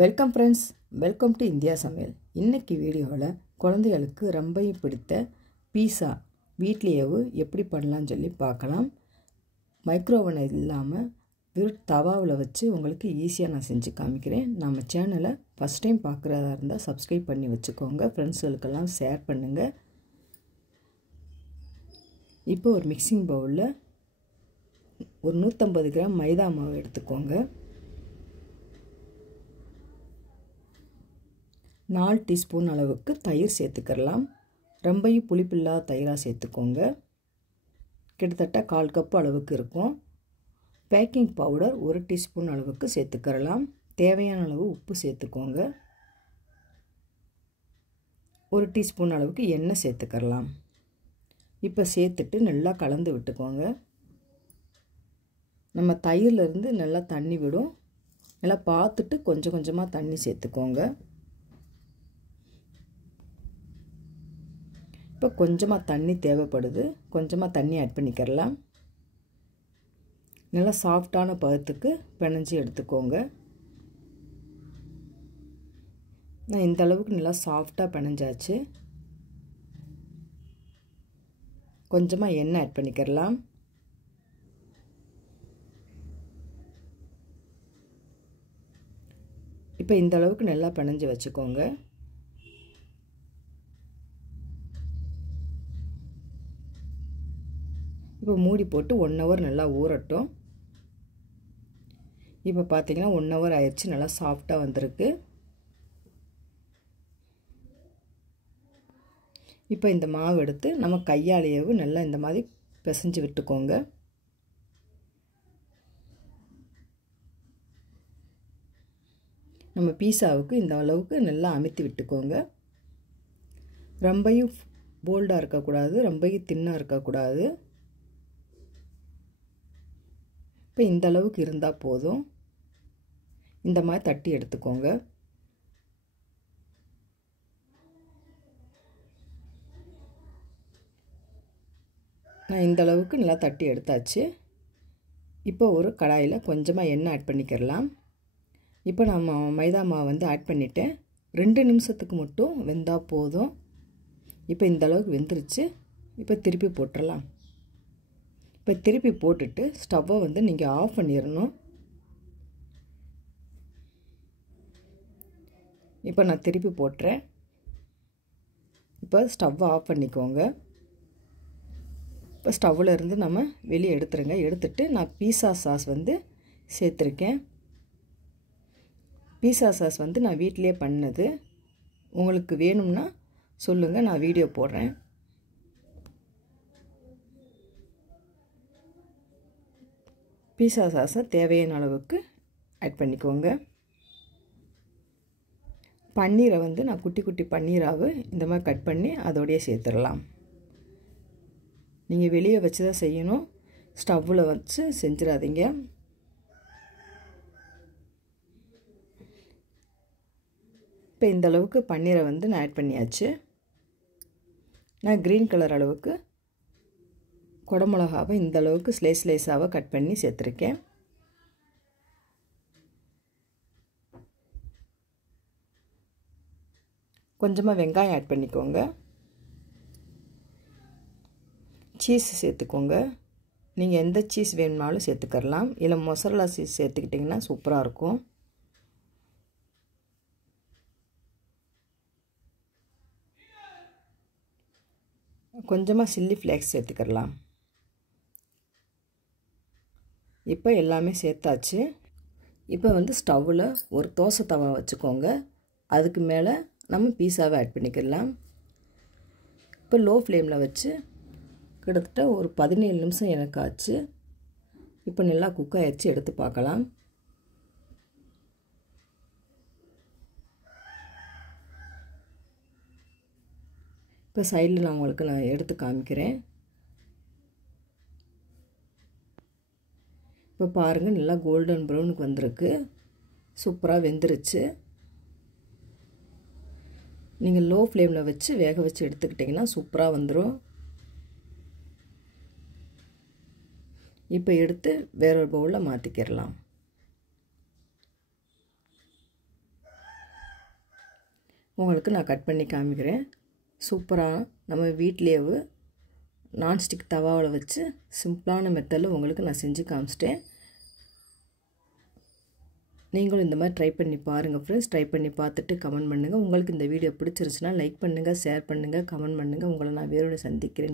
Welcome friends, welcome to India சமையல். இன்றைக்கி வீடியோவில் குழந்தைகளுக்கு ரொம்ப பிடித்த பீஸா வீட்லேயே எப்படி பண்ணலான்னு சொல்லி பார்க்கலாம். மைக்ரோவன் இல்லாமல் வெறும் தவாவில் வச்சு உங்களுக்கு ஈஸியாக நான் செஞ்சு காமிக்கிறேன். நம்ம சேனலை ஃபஸ்ட் டைம் பார்க்குறதா இருந்தால் சப்ஸ்கிரைப் பண்ணி வச்சுக்கோங்க, ஃப்ரெண்ட்ஸுகளுக்கெல்லாம் ஷேர் பண்ணுங்கள். இப்போ ஒரு மிக்சிங் பவுலில் ஒரு 150 கிராம் மைதா மாவு எடுத்துக்கோங்க. 4 டீஸ்பூன் அளவுக்கு தயிர் சேர்த்துக்கலாம். ரொம்பவும் புளிப்பில்லாத தயிராக சேர்த்துக்கோங்க. கிட்டத்தட்ட 1/4 கப் அளவுக்கு இருக்கும். பேக்கிங் பவுடர் 1 டீஸ்பூன் அளவுக்கு சேர்த்துக்கலாம். தேவையான அளவு உப்பு சேர்த்துக்கோங்க. 1 டீஸ்பூன் அளவுக்கு எண்ணெய் சேர்த்துக்கலாம். இப்போ சேர்த்துட்டு நல்லா கலந்து விட்டுக்கோங்க. நம்ம தயிர்லேருந்து நல்லா தண்ணி விடும். நல்லா பார்த்துட்டு கொஞ்சம் கொஞ்சமாக தண்ணி சேர்த்துக்கோங்க. இப்போ கொஞ்சமாக தண்ணி தேவைப்படுது, கொஞ்சமாக தண்ணி ஆட் பண்ணிக்கிறலாம். நல்லா சாஃப்டான பதத்துக்கு பிணைஞ்சி எடுத்துக்கோங்க. நான் இந்த அளவுக்கு நல்லா சாஃப்டாக பிணைஞ்சாச்சு. கொஞ்சமாக எண்ணெய் ஆட் பண்ணிக்கிறலாம். இப்போ இந்த அளவுக்கு நல்லா பிணைஞ்சி வச்சுக்கோங்க. இப்போ மூடி போட்டு 1 ஹவர் நல்லா ஊறட்டும். இப்போ பார்த்தீங்கன்னா 1 ஹவர் ஆயிடுச்சு, நல்லா சாஃப்டாக வந்திருக்கு. இப்போ இந்த மாவு எடுத்து நம்ம கையாலேயே நல்லா இந்த மாதிரி பிசைஞ்சு விட்டுக்கோங்க. நம்ம பீஸாவுக்கு இந்த அளவுக்கு நல்லா அமுத்தி விட்டுக்கோங்க. ரொம்பவும் போல்டாக இருக்கக்கூடாது, ரொம்பவும் தின்னாக இருக்கக்கூடாது. இப்போ இந்த அளவுக்கு இருந்தால் போதும். இந்த மாதிரி தட்டி எடுத்துக்கோங்க. நான் இந்த அளவுக்கு நல்லா தட்டி எடுத்தாச்சு. இப்போ ஒரு கடாயில் கொஞ்சமாக எண்ணெய் ஆட் பண்ணிக்கிறலாம். இப்போ நம்ம மைதா மாவு ஆட் பண்ணிவிட்டேன். 2 நிமிஷத்துக்கு மட்டும் வெந்தால் போதும். இப்போ இந்த அளவுக்கு வெந்துருச்சு. இப்போ திருப்பி போட்டுடலாம். இப்போ திருப்பி போட்டுட்டு ஸ்டவ்வை நீங்கள் ஆஃப் பண்ணிடணும். இப்போ நான் திருப்பி போட்டுறேன். இப்போ ஸ்டவ்வை ஆஃப் பண்ணிக்கோங்க. இப்போ ஸ்டவ்வில் இருந்து நம்ம வெளியே எடுத்துருங்க. எடுத்துட்டு நான் பீஸா சாஸ் சேர்த்துருக்கேன். பீஸா சாஸ் நான் வீட்டிலே பண்ணது. உங்களுக்கு வேணும்னா சொல்லுங்கள், நான் வீடியோ போடுறேன். பீஸா சாஸை தேவையான அளவுக்கு ஆட் பண்ணிக்கோங்க. பன்னீரை நான் குட்டி குட்டி பன்னீராக இந்த மாதிரி கட் பண்ணி அதோடையே சேர்த்துடலாம். நீங்கள் வெளியே வச்சு தான் செய்யணும், ஸ்டவ்வில் வச்சு செஞ்சிடாதீங்க. இப்போ இந்த அளவுக்கு பன்னீரை நான் ஆட் பண்ணியாச்சு. நான் க்ரீன் கலர் அளவுக்கு குடமிளகாவை இந்த அளவுக்கு ஸ்லைஸாக கட் பண்ணி சேர்த்துருக்கேன். கொஞ்சமாக வெங்காயம் ஆட் பண்ணிக்கோங்க. சீஸ் சேர்த்துக்கோங்க. நீங்கள் எந்த சீஸ் வேணுமாலும் சேர்த்துக்கலாம். இல்லை மொசரலா சீஸ் சேர்த்துக்கிட்டிங்கன்னா சூப்பராக இருக்கும். கொஞ்சமாக சில்லி ஃப்ளேக்ஸ் சேர்த்துக்கலாம். இப்போ எல்லாமே சேர்த்தாச்சு. இப்போ ஸ்டவ்வில் ஒரு தோசை தவா வச்சுக்கோங்க. அதுக்கு மேலே நம்ம பீஸாவை ஆட் பண்ணிக்கலாம். இப்போ லோ ஃப்ளேமில் வச்சு கிட்டத்தட்ட ஒரு 17 நிமிஷம் எனக்கு ஆச்சு. இப்போ நல்லா குக் ஆகிடுச்சு, எடுத்து பார்க்கலாம். இப்போ சைடில் நான் எடுத்து காமிக்கிறேன். இப்போ பாருங்கள், நல்லா கோல்டன் ப்ரௌனுக்கு வந்திருக்கு. சூப்பராக வெந்துருச்சு. நீங்கள் லோ ஃப்ளேமில் வச்சு வேக வச்சு எடுத்துக்கிட்டிங்கன்னா சூப்பராக வந்துடும். இப்போ எடுத்து வேற ஒரு பவுலில் மாற்றிக்கிடலாம். உங்களுக்கு நான் கட் பண்ணி காமிக்கிறேன். சூப்பராக நம்ம வீட்டிலேயே நான்ஸ்டிக் தவாவில் வச்சு சிம்பிளான மெத்தடில் உங்களுக்கு நான் செஞ்சு காமிச்சிட்டேன். நீங்களும் இந்த மாதிரி ட்ரை பண்ணி பாருங்கள் ஃப்ரெண்ட்ஸ். ட்ரை பண்ணி பார்த்துட்டு கமெண்ட் பண்ணுங்கள். உங்களுக்கு இந்த வீடியோ பிடிச்சிருச்சுன்னா லைக் பண்ணுங்கள், ஷேர் பண்ணுங்கள், கமெண்ட் பண்ணுங்கள். உங்களை நான் வேறோட சந்திக்கிறேன்.